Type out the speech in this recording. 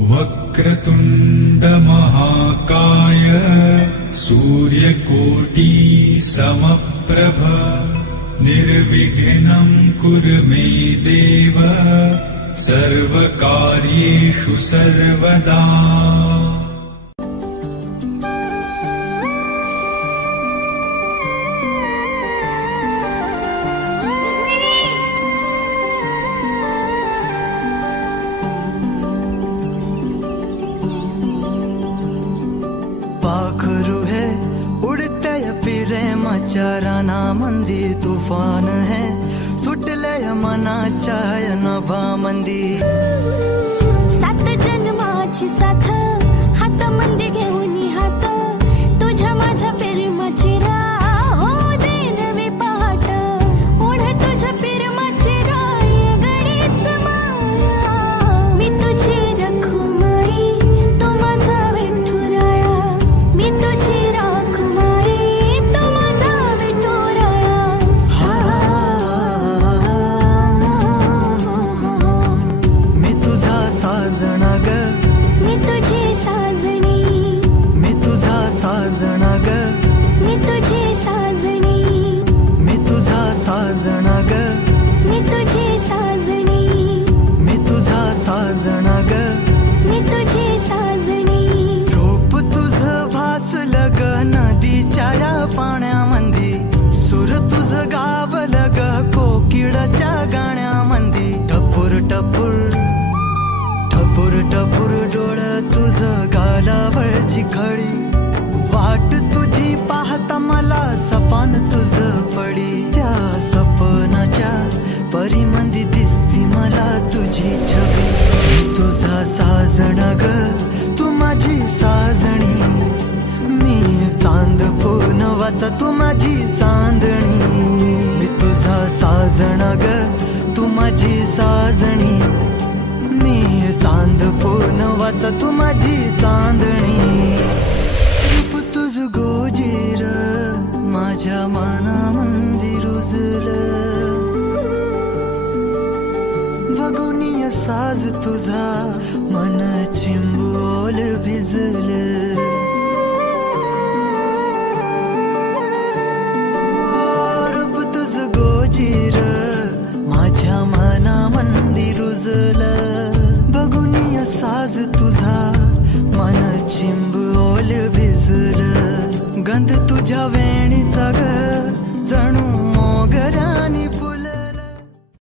वक्रतुंड महाकाय सूर्यकोटि समप्रभ निर्विघ्नं कुरु मे देव सर्वकार्येषु सर्वदा। पाखरू है उड़ते प्रेमाचाराना मंदी तूफान है सुटले मनाच्या नभा मंदी सात जन्माची साथ हात मंदी घेऊन हात तुझ्या माझ्या प्रेमाची राह हो दे नवी पहाट ओढ तुझ्या प्रेमाची राय गडीच माया मी तुझी रखुमाई तो माझा विठुराया मी तुझी रखुमाई तो माझा विठुराया मी तुझा साजना ग मी तुझी साजणी मी तुझा साजना ग मी तुझी साजणी मी तुझा साजना ग मी तुझी साजणी मी तुझा साजना ग मी तुझी साजणी रूप तुझं भासलं ग नदीच्या या पाण्यामंदी सुर तुझं गावलं ग कोकिळाच्या गाण्यामंदी टपूर टपूर टपूर टपूर डोळं तुझं गालावरची खडी वाट तुझी पाहता मला सपान तुझं पडी त्या सपनाच्या परिमंदी दिसती मला तुझी छबी मी तुझा साजणा ग तू माझी साजणी मी चांद पूनवाचा तू माझी चांदणी मी तुझा साजणा ग तू माझी साजणी मी चांद पूनवाचा तू माझी चांदणी रूप तुझ गोजीर माझ्या मनामंदी रुजलं बघुनिय साज तुझा मन चिंबोल भिजलं रूप तुझ गोजीर माझ्या मनामंदी रुजलं